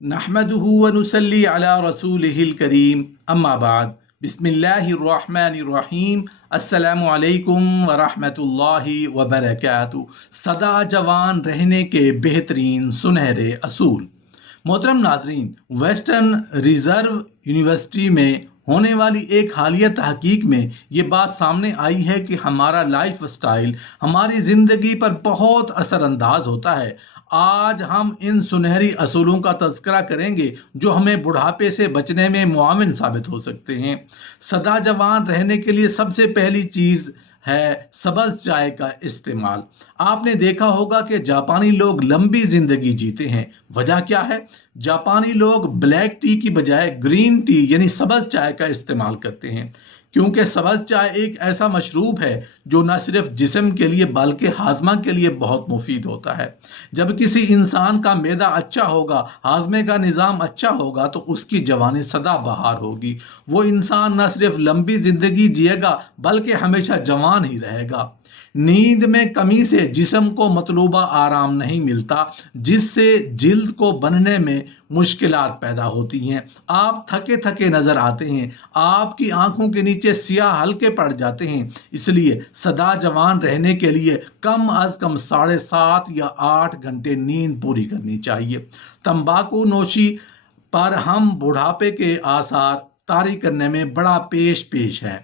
نحمده ونصلي على رسوله الكريم اما بعد بسم اللہ الرحمن الرحیم السلام علیکم ورحمۃ اللہ وبرکاتہ۔ سدا جوان رہنے کے بہترین سنہرے اصول۔ محترم ناظرین، ویسٹرن ریزرو یونیورسٹی میں ہونے والی ایک حالیہ تحقیق میں یہ بات سامنے آئی ہے کہ ہمارا لائف سٹائل ہماری زندگی پر بہت اثر انداز ہوتا ہے۔ آج ہم ان سنہری اصولوں کا تذکرہ کریں گے جو ہمیں بڑھاپے سے بچنے میں معاون ثابت ہو سکتے ہیں۔ سدا جوان رہنے کے لیے سب سے پہلی چیز ہے سبز چائے کا استعمال۔ آپ نے دیکھا ہوگا کہ جاپانی لوگ لمبی زندگی جیتے ہیں۔ وجہ کیا ہے؟ جاپانی لوگ بلیک ٹی کی بجائے گرین ٹی یعنی سبز چائے کا استعمال کرتے ہیں، کیونکہ سبز چائے ایک ایسا مشروب ہے جو نہ صرف جسم کے لیے بلکہ ہاضمہ کے لیے بہت مفید ہوتا ہے۔ جب کسی انسان کا معدہ اچھا ہوگا، ہاضمے کا نظام اچھا ہوگا تو اس کی جوانی سدا بہار ہوگی۔ وہ انسان نہ صرف لمبی زندگی جیے گا بلکہ ہمیشہ جوان ہی رہے گا۔ نیند میں کمی سے جسم کو مطلوبہ آرام نہیں ملتا، جس سے جلد کو بننے میں مشکلات پیدا ہوتی ہیں۔ آپ تھکے تھکے نظر آتے ہیں، آپ کی آنکھوں کے نیچے سیاہ حلقے پڑ جاتے ہیں۔ اس لیے سدا جوان رہنے کے لیے کم از کم 7.5 یا 8 گھنٹے نیند پوری کرنی چاہیے۔ تمباکو نوشی پر ہم بڑھاپے کے آثار طاری کرنے میں بڑا پیش ہے۔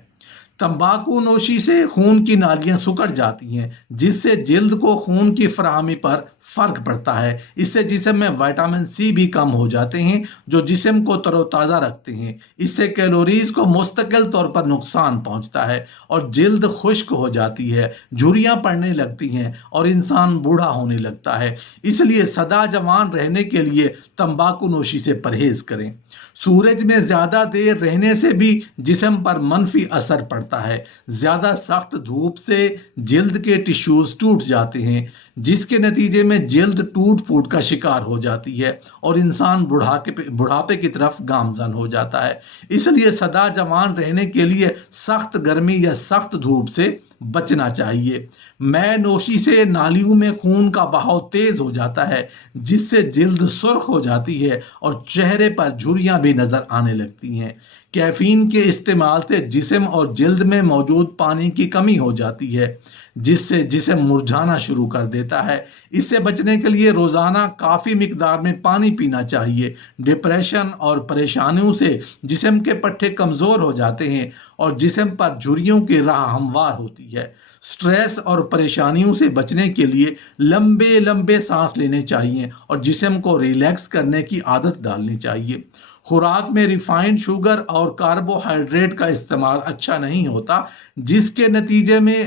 تمباکو نوشی سے خون کی نالیاں سکڑ جاتی ہیں، جس سے جلد کو خون کی فراہمی پر فرق پڑتا ہے۔ اس سے جسم میں وٹامن سی بھی کم ہو جاتے ہیں جو جسم کو تر و تازہ رکھتے ہیں۔ اس سے کیلوریز کو مستقل طور پر نقصان پہنچتا ہے اور جلد خشک ہو جاتی ہے، جھریاں پڑنے لگتی ہیں اور انسان بوڑھا ہونے لگتا ہے۔ اس لیے سدا جوان رہنے کے لیے تمباکو نوشی سے پرہیز کریں۔ سورج میں زیادہ دیر رہنے سے بھی جسم پر منفی اثر پڑتا ہے۔ زیادہ سخت دھوپ سے جلد کے ٹیشوز ٹوٹ جاتے ہیں، جس کے نتیجے میں جلد ٹوٹ پھوٹ کا شکار ہو جاتی ہے اور انسان بڑھاپے کی طرف گامزن ہو جاتا ہے۔ اس لیے سدا جوان رہنے کے لیے سخت گرمی یا سخت دھوپ سے بچنا چاہیے۔ مے نوشی سے نالیوں میں خون کا بہاؤ تیز ہو جاتا ہے، جس سے جلد سرخ ہو جاتی ہے اور چہرے پر جھریاں بھی نظر آنے لگتی ہیں۔ کیفین کے استعمال سے جسم اور جلد میں موجود پانی کی کمی ہو جاتی ہے، جس سے جسم مرجھانا شروع کر دیتا ہے۔ اس سے بچنے کے لیے روزانہ کافی مقدار میں پانی پینا چاہیے۔ ڈپریشن اور پریشانیوں سے جسم کے پٹھے کمزور ہو جاتے ہیں اور جسم پر جھریوں کی راہ ہموار ہوتی ہے۔ سٹریس اور پریشانیوں سے بچنے کے لیے لمبے سانس لینے چاہیے اور جسم کو ریلیکس کرنے کی عادت ڈالنی چاہیے۔ خوراک میں ریفائنڈ شوگر اور کاربوہائیڈریٹ کا استعمال اچھا نہیں ہوتا، جس کے نتیجے میں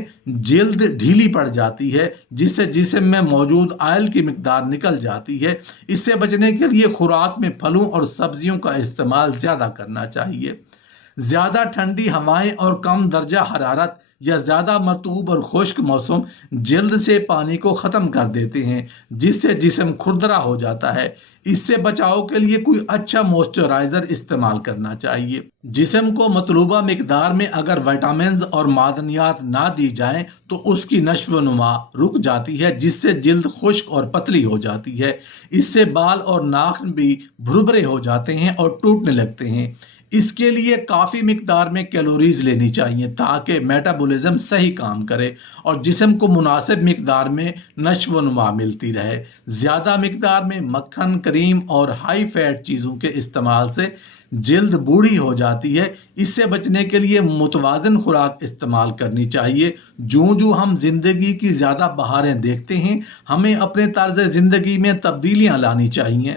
جلد ڈھیلی پڑ جاتی ہے، جس سے جسم میں موجود آئل کی مقدار نکل جاتی ہے۔ اس سے بچنے کے لیے خوراک میں پھلوں اور سبزیوں کا استعمال زیادہ کرنا چاہیے۔ زیادہ ٹھنڈی ہوائیں اور کم درجہ حرارت یا زیادہ مرطوب اور خشک موسم جلد سے پانی کو ختم کر دیتے ہیں، جس سے جسم کھردرا ہو جاتا ہے۔ اس سے بچاؤ کے لیے کوئی اچھا موئسچرائزر استعمال کرنا چاہیے۔ جسم کو مطلوبہ مقدار میں اگر وٹامنز اور معدنیات نہ دی جائیں تو اس کی نشو و نما رک جاتی ہے، جس سے جلد خشک اور پتلی ہو جاتی ہے۔ اس سے بال اور ناخن بھی بھربھرے ہو جاتے ہیں اور ٹوٹنے لگتے ہیں۔ اس کے لیے کافی مقدار میں کیلوریز لینی چاہیے تاکہ میٹابولزم صحیح کام کرے اور جسم کو مناسب مقدار میں نشو و نما ملتی رہے۔ زیادہ مقدار میں مکھن، کریم اور ہائی فیٹ چیزوں کے استعمال سے جلد بوڑھی ہو جاتی ہے۔ اس سے بچنے کے لیے متوازن خوراک استعمال کرنی چاہیے۔ جو ہم زندگی کی زیادہ بہاریں دیکھتے ہیں، ہمیں اپنے طرز زندگی میں تبدیلیاں لانی چاہیے۔